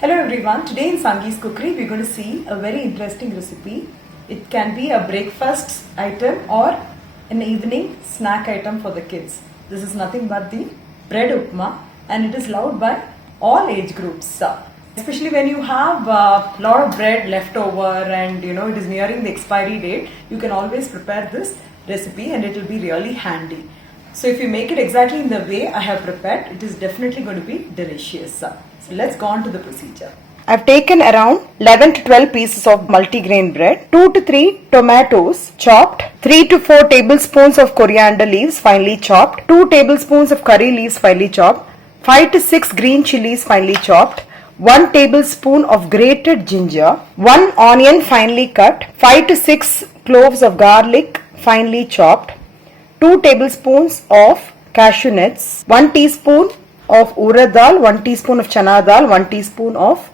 Hello everyone, today in Sangee's Cookery we are going to see a very interesting recipe. It can be a breakfast item or an evening snack item for the kids. This is nothing but the bread upma and it is loved by all age groups. Especially when you have a lot of bread left over and it is nearing the expiry date, you can always prepare this recipe and it will be really handy. So if you make it exactly in the way I have prepared, it is definitely going to be delicious. So let's go on to the procedure. I've taken around 11 to 12 pieces of multigrain bread, 2 to 3 tomatoes chopped, 3 to 4 tablespoons of coriander leaves finely chopped, 2 tablespoons of curry leaves finely chopped, 5 to 6 green chilies finely chopped, 1 tablespoon of grated ginger, 1 onion finely cut, 5 to 6 cloves of garlic finely chopped, 2 tablespoons of cashew nuts, 1 teaspoon of urad dal, 1 teaspoon of chana dal, 1 teaspoon of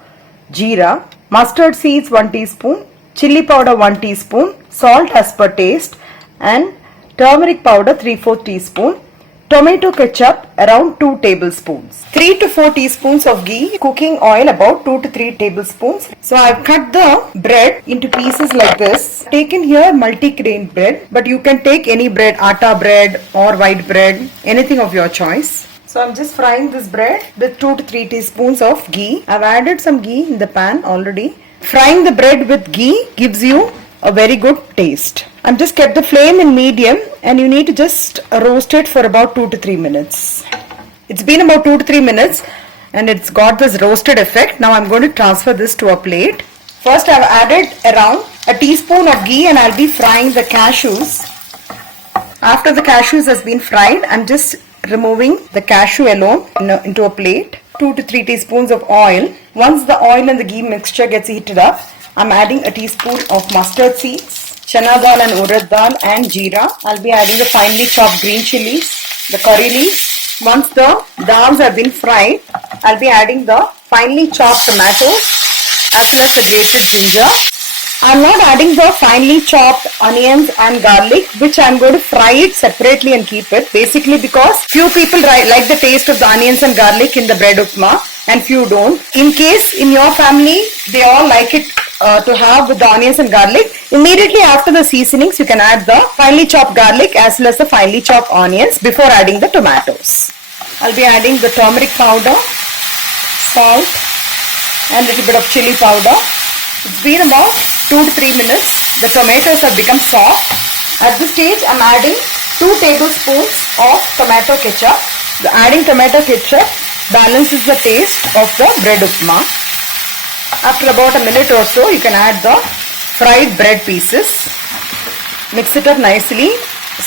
jeera, mustard seeds 1 teaspoon, chili powder 1 teaspoon, salt as per taste and turmeric powder 3/4 teaspoon, tomato ketchup around 2 tablespoons, 3 to 4 teaspoons of ghee, cooking oil about 2 to 3 tablespoons. So I've cut the bread into pieces like this. Taken here multi-grain bread, but you can take any bread, atta bread or white bread, anything of your choice. So I'm just frying this bread with 2 to 3 teaspoons of ghee. I've added some ghee in the pan already. Frying the bread with ghee gives you a very good taste. I'm just kept the flame in medium and you need to just roast it for about 2 to 3 minutes. It's been about 2 to 3 minutes and it's got this roasted effect. Now I'm going to transfer this to a plate. First I've added around a teaspoon of ghee and I'll be frying the cashews. After the cashews has been fried, I'm just removing the cashew alone into a plate. 2 to 3 teaspoons of oil. Once the oil and the ghee mixture gets heated up, I'm adding a teaspoon of mustard seeds, chana dal and urad dal and jeera. I'll be adding the finely chopped green chilies, the curry leaves. Once the dals have been fried, I'll be adding the finely chopped tomatoes as well as the grated ginger. I'm not adding the finely chopped onions and garlic, which I'm going to fry it separately and keep it. Basically because few people like the taste of the onions and garlic in the bread upma and few don't. In case in your family they all like it to have with the onions and garlic, immediately after the seasonings you can add the finely chopped garlic as well as the finely chopped onions before adding the tomatoes. I'll be adding the turmeric powder, salt and a little bit of chili powder. It's been about 2 to 3 minutes. The tomatoes have become soft. At this stage I'm adding 2 tablespoons of tomato ketchup. The adding tomato ketchup balances the taste of the bread upma. After about a minute or so, you can add the fried bread pieces. Mix it up nicely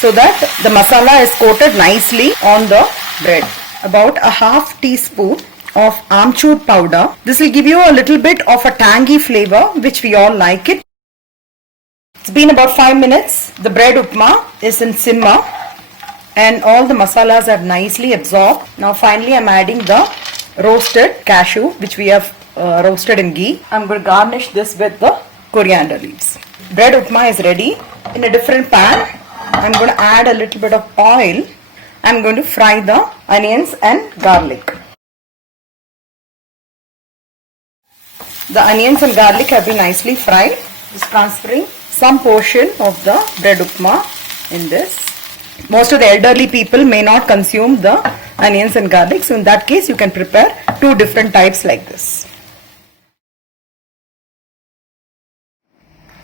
so that the masala is coated nicely on the bread. About a half teaspoon of amchur powder. This will give you a little bit of a tangy flavor which we all like it. It's been about 5 minutes. The bread upma is in simmer and all the masalas have nicely absorbed. Now finally I'm adding the roasted cashew which we have roasted in ghee. I'm going to garnish this with the coriander leaves. Bread upma is ready. In a different pan, I'm going to add a little bit of oil. I'm going to fry the onions and garlic. The onions and garlic have been nicely fried. Just transferring some portion of the bread upma in this. Most of the elderly people may not consume the onions and garlic, so in that case you can prepare 2 different types like this.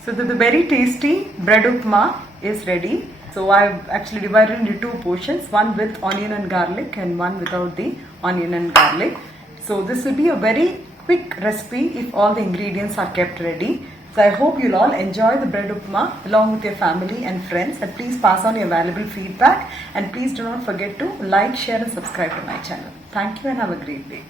So the very tasty bread upma is ready. So I've actually divided into 2 portions, one with onion and garlic and one without the onion and garlic. So this will be a very quick recipe if all the ingredients are kept ready. So I hope you'll all enjoy the bread upma along with your family and friends, and please pass on your valuable feedback and please do not forget to like, share and subscribe to my channel. Thank you and have a great day.